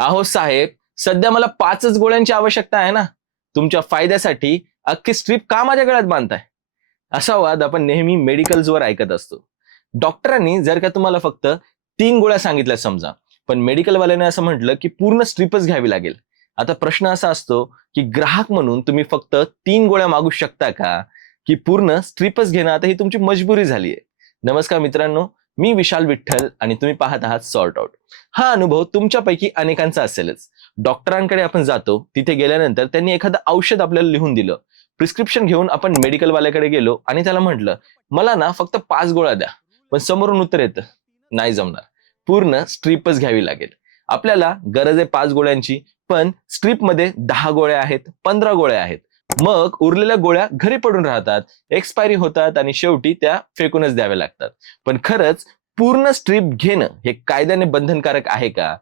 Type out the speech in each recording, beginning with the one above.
अहो साहेब, सध्या मला 5च गोळ्यांची आवश्यकता आहे ना. तुमच्या फायद्यासाठी अख्खी स्ट्रीप का माझ्या गळ्यात बांधताय? असा वाद आपण नेहमी मेडिकल्सवर ऐकत असतो. डॉक्टरांनी जर का तुम्हाला फक्त 3 गोळ्या सांगितल्या समजा, पण मेडिकलवाल्याने असं म्हटलं की पूर्ण स्ट्रीपच घ्यावी लागेल. आता प्रश्न असा असतो की ग्राहक म्हणून तुम्ही फक्त 3 गोळ्या मागू शकता का, की पूर्ण स्ट्रीपच घेणं आता ही तुमची मजबुरी झालीये? नमस्कार मित्रांनो, मी विशाल विठ्ठल आणि तुम्ही पाहत आहात सॉर्ट आउट. हा अनुभव तुमच्यापैकी अनेकांचा असेलच. डॉक्टरांकडे आपण जातो, तिथे गेल्यानंतर त्यांनी एखादं औषध आपल्याला लिहून दिलं. प्रिस्क्रिप्शन घेऊन आपण मेडिकलवाल्याकडे गेलो आणि त्याला म्हटलं, मला ना फक्त 5 गोळ्या द्या. पण समोरून उत्तर येतं, नाही जमणार, पूर्ण स्ट्रीपच घ्यावी लागेल. आपल्याला गरज आहे 5 गोळ्यांची, पण स्ट्रीपमध्ये 10 गोळ्या आहेत, 15 गोळ्या आहेत. मग उरलेल्या गोळ्या घरी पडून राहतात, एक्सपायरी होतात आणि शेवटी त्या फेकूनच द्याव्या लागतात. पण खरंच पूर्ण स्ट्रीप घेणं हे कायद्याने बंधनकारक आहे का?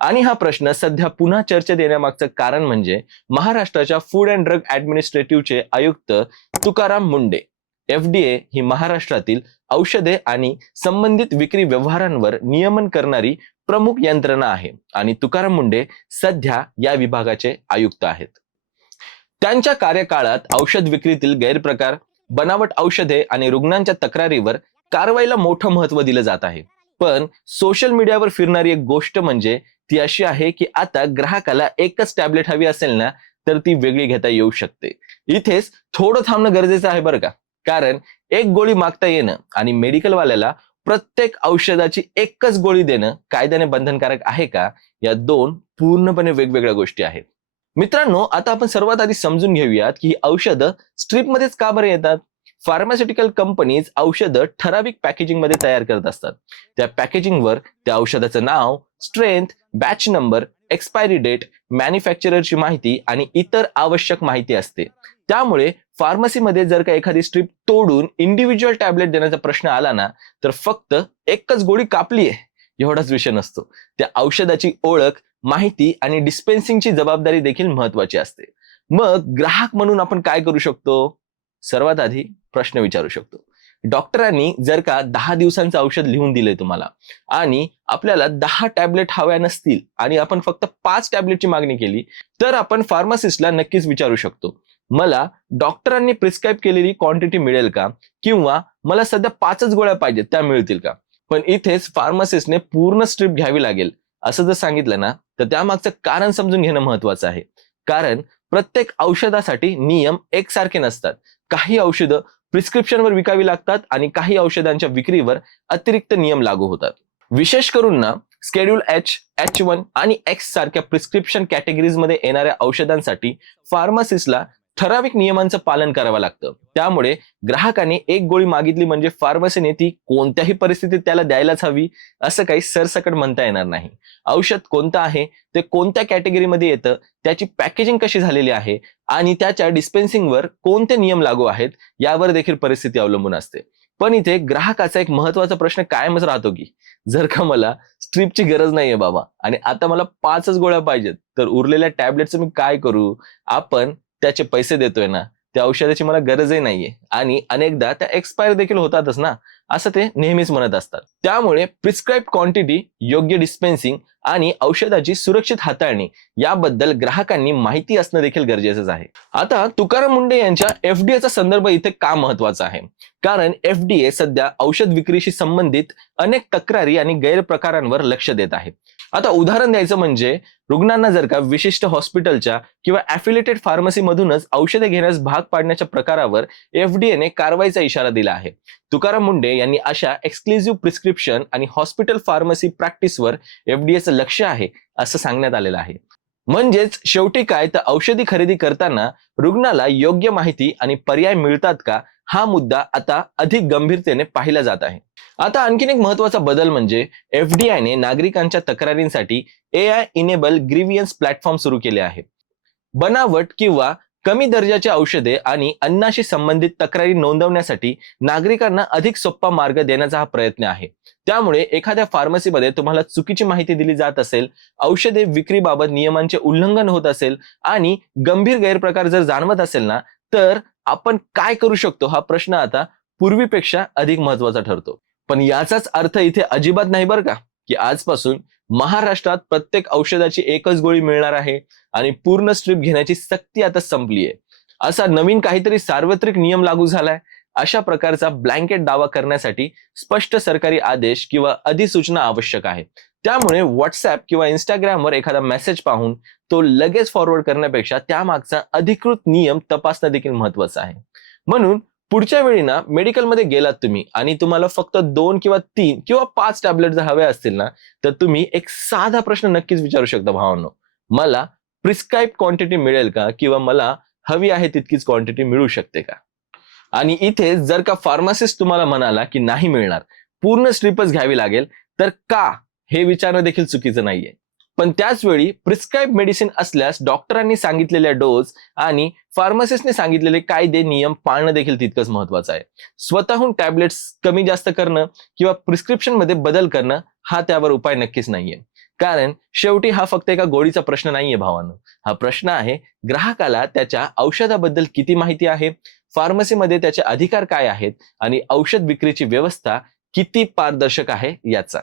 आणि हा प्रश्न सध्या पुन्हा चर्चेत येण्यामागचं कारण म्हणजे महाराष्ट्राच्या फूड अँड ड्रग ऍडमिनिस्ट्रेटिव्हचे आयुक्त तुकाराम मुंडे. FDA ही महाराष्ट्रातील औषधे आणि संबंधित विक्री व्यवहारांवर नियमन करणारी प्रमुख यंत्रणा आहे आणि तुकाराम मुंडे सध्या या विभागाचे आयुक्त आहेत. त्यांच्या कार्यकाळात औषध विक्रीतील गैरप्रकार, बनावट औषधे आणि रुग्णांच्या तक्रारीवर कारवाईला मोठं महत्व दिलं जात आहे. पण सोशल मीडियावर फिरणारी एक गोष्ट म्हणजे ती अशी आहे की आता ग्राहकाला एकच टॅबलेट हवी असेल ना, तर ती वेगळी घेता येऊ शकते. इथेच थोडं थांबणं गरजेचं आहे बरं का. कारण एक गोळी मागता येणं आणि मेडिकलवाल्याला प्रत्येक औषधाची एकच गोळी देणं कायद्याने बंधनकारक आहे का, या दोन पूर्णपणे वेगवेगळ्या गोष्टी आहेत. मित्रांनो, आता आपण सर्वात आधी समजून घेऊयात की ही औषधं स्ट्रीपमध्येच का बरं येतात. फार्मास्युटिकल कंपनीज औषधं ठराविक पॅकेजिंग मध्ये तयार करत असतात. त्या पॅकेजिंगवर त्या औषधाचं नाव, strength, batch number, expiry date, मॅन्युफॅक्चररची माहिती आणि इतर आवश्यक माहिती असते. त्यामुळे फार्मसीमध्ये जर का एखादी स्ट्रीप तोडून इंडिव्हिज्युअल टॅबलेट देण्याचा प्रश्न आला ना, तर फक्त एकच गोळी कापलीये एवढाच विषय नसतो. त्या औषधाची ओळख, माहिती आणि डिस्पेन्सिंगची जबाबदारी देखील महत्वाची असते. मग ग्राहक म्हणून आपण काय करू शकतो? सर्वात आधी प्रश्न विचारू शकतो. डॉक्टरांनी जर का 10 दिवसांचं औषध लिहून दिले तुम्हाला आणि आपल्याला 10 टॅबलेट हव्या नसतील आणि आपण फक्त 5 टॅबलेटची मागणी केली, तर आपण फार्मासिस्टला नक्कीच विचारू शकतो, मला डॉक्टरांनी प्रिस्क्राईब केलेली क्वांटिटी मिळेल का, किंवा मला सध्या 5च गोळ्या पाहिजेत त्या मिळतील का? पण इथेच फार्मासिस्टने पूर्ण स्ट्रीप घ्यावी लागेल असं जर सांगितलं ना, तर त्यामागचं कारण समजून घेणं महत्वाचं आहे. कारण प्रत्येक औषधासाठी नियम एकसारखे नसतात. काही औषधं प्रिस्क्रिप्शनवर विकावी लागतात आणि काही औषधांच्या विक्रीवर अतिरिक्त नियम लागू होतात. विशेष करून ना, स्केड्यूल H, H1 आणि X सारख्या प्रिस्क्रिप्शन कॅटेगरीजमध्ये येणाऱ्या औषधांसाठी फार्मासिस्टला ठराविक नियमांचं पालन करावं लागतं. त्यामुळे ग्राहकाने एक गोळी मागितली म्हणजे फार्मसीने ती कोणत्याही परिस्थितीत त्याला द्यायलाच हवी असं काही सरसकट म्हणता येणार नाही. औषध कोणतं आहे, ते कोणत्या कॅटेगरीमध्ये येतं, त्याची पॅकेजिंग कशी झालेली आहे आणि त्याच्या डिस्पेन्सिंगवर कोणते नियम लागू आहेत यावर देखील परिस्थिती अवलंबून असते. पण इथे ग्राहकाचा एक महत्वाचा प्रश्न कायमच राहतो की जर का मला स्ट्रीपची गरज नाहीये बाबा आणि आता मला 5च गोळ्या पाहिजेत, तर उरलेल्या टॅबलेटचं मी काय करू? आपण त्याचे पैसे देतोय ना, त्या औषधाची मला गरजही नाहीये आणि अनेकदा त्या एक्सपायर देखील होतातच ना, असं ते नेहमीच म्हणत असतात. त्यामुळे प्रिस्क्राईब क्वांटिटी, योग्य डिस्पेन्सिंग आणि औषधाची सुरक्षित हाताळणी याबद्दल ग्राहकांनी माहिती असणं देखील गरजेचंच आहे. आता तुकाराम मुंडे यांच्या FDA चा संदर्भ इथे का महत्वाचा आहे? कारण FDA सध्या औषध विक्रीशी संबंधित अनेक तक्रारी आणि गैरप्रकारांवर लक्ष देत आहे. आता उदाहरण द्यायचं म्हणजे रुग्णांना जर का विशिष्ट हॉस्पिटलच्या किंवा ॲफिलिएटेड फार्मसीमधूनच औषधे घेण्यास भाग पाडण्याच्या प्रकारावर FDAने कारवाईचा इशारा दिला आहे. तुकाराम मुंडे यांनी अशा एक्सक्लुझिव्ह प्रिस्क्रिप्शन आणि हॉस्पिटल फार्मसी प्रॅक्टिसवर FDAचं लक्ष आहे असं सांगण्यात आलेलं आहे. म्हणजेच शेवटी काय, तर औषधी खरेदी करताना रुग्णाला योग्य माहिती आणि पर्याय मिळतात का, हा मुद्दा आता अधिक गंभीरतेने पाहिला जात आहे. आता आणखीन एक महत्वाचा बदल म्हणजे FDAने नागरिकांच्या तक्रारींसाठी AI इनेबल ग्रीव्हियन्स प्लॅटफॉर्म सुरू केले आहे. बनावट किंवा कमी दर्जाची औषधे आणि अन्नाशी संबंधित तक्रारी नोंदवण्यासाठी नागरिकांना अधिक सोपा मार्ग देण्याचा हा प्रयत्न आहे. त्यामुळे एखाद्या फार्मसीमध्ये तुम्हाला चुकीची माहिती दिली जात असेल, औषधे विक्रीबाबत नियमांचे उल्लंघन होत असेल आणि गंभीर गैरप्रकार जर जाणवत असेल ना, तर आपण काय करू शकतो हा प्रश्न आता पूर्वीपेक्षा अधिक महत्वाचा ठरतो. पण याचाच अर्थ इथे अजिबात नाही बरं का, की आजपासून महाराष्ट्रात प्रत्येक औषधाची एकच गोळी मिळणार आहे आणि पूर्ण स्ट्रीप घेण्याची सक्ती आता संपली आहे. असा नवीन काहीतरी सार्वत्रिक नियम लागू झालाय. अशा प्रकारचा ब्लँकेट दावा करण्यासाठी स्पष्ट सरकारी आदेश किंवा अधिसूचना आवश्यक आहे. त्यामुळे व्हॉट्सअप किंवा इंस्टाग्रामवर एखादा मेसेज पाहून तो लगेच फॉरवर्ड करण्यापेक्षा त्यामागचा अधिकृत नियम तपासणं देखील महत्वाचं आहे. म्हणून पुढच्या वेळी ना मेडिकलमध्ये गेलात तुम्ही आणि तुम्हाला फक्त 2 किंवा 3 किंवा 5 टॅबलेट जर हवे असतील ना, तर तुम्ही एक साधा प्रश्न नक्कीच विचारू शकता, भावांनो, मला प्रिस्क्राईब क्वांटिटी मिळेल का, किंवा मला हवी आहे तितकीच क्वांटिटी मिळू शकते का. आणि इथे जर का फार्मासिस्ट तुम्हाला म्हणाला की नाही मिळणार, पूर्ण स्ट्रीपच घ्यावी लागेल, तर का हे विचारणं देखील चुकीचं नाहीये. पण त्याच वेळी प्रिस्क्राईब मेडिसिन असल्यास डॉक्टरांनी सांगितलेल्या डोस आणि फार्मासिस्टने सांगितलेले कायदे नियम पाळणं देखील तितकंच महत्वाचं आहे. स्वतःहून टॅबलेट्स कमी जास्त करणं किंवा प्रिस्क्रिप्शन मध्ये बदल करणं हा त्यावर उपाय नक्कीच नाहीये. कारण शेवटी हा फक्त एका गोळीचा प्रश्न नाहीये भावांनो, हा प्रश्न आहे ग्राहकाला त्याच्या औषधाबद्दल किती माहिती आहे, फार्मसीमध्ये त्याचे अधिकार काय आहेत आणि औषध विक्रीची व्यवस्था किती पारदर्शक आहे याचा.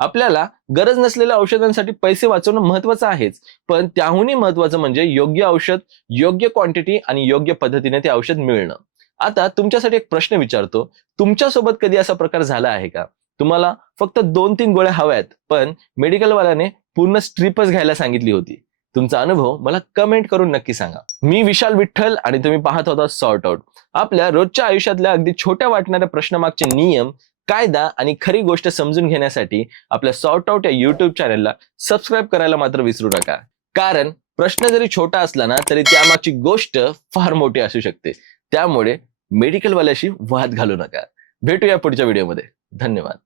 आपल्याला गरज नसलेल्या औषधांसाठी पैसे वाचवणं महत्वाचं आहेच, पण त्याहूनही महत्वाचं म्हणजे योग्य औषध, योग्य क्वांटिटी आणि योग्य पद्धतीने ते औषध मिळणं. आता तुमच्यासाठी एक प्रश्न विचारतो, तुमच्यासोबत कधी असा प्रकार झाला आहे का? तुम्हाला फक्त 2-3 गोळ्या हव्यात, पण मेडिकलवाल्याने पूर्ण स्ट्रीपच घ्यायला सांगितली होती. तुमचा अनुभव मला कमेंट करून नक्की सांगा. मी विशाल विठ्ठल आणि तुम्ही पाहत होता सॉर्ट आउट. आपल्या रोजच्या आयुष्यातल्या अगदी छोट्या वाटणाऱ्या प्रश्नामागचे नियम, कायदा आणि खरी गोष्ट समजून घेण्यासाठी आपल्या सॉर्ट आउट या युट्यूब चॅनलला सबस्क्राईब करायला मात्र विसरू नका. कारण प्रश्न जरी छोटा असला ना, तरी त्यामागची गोष्ट फार मोठी असू शकते. त्यामुळे मेडिकलवाल्याशी वाद घालू नका. भेटूया पुढच्या व्हिडिओमध्ये. धन्यवाद.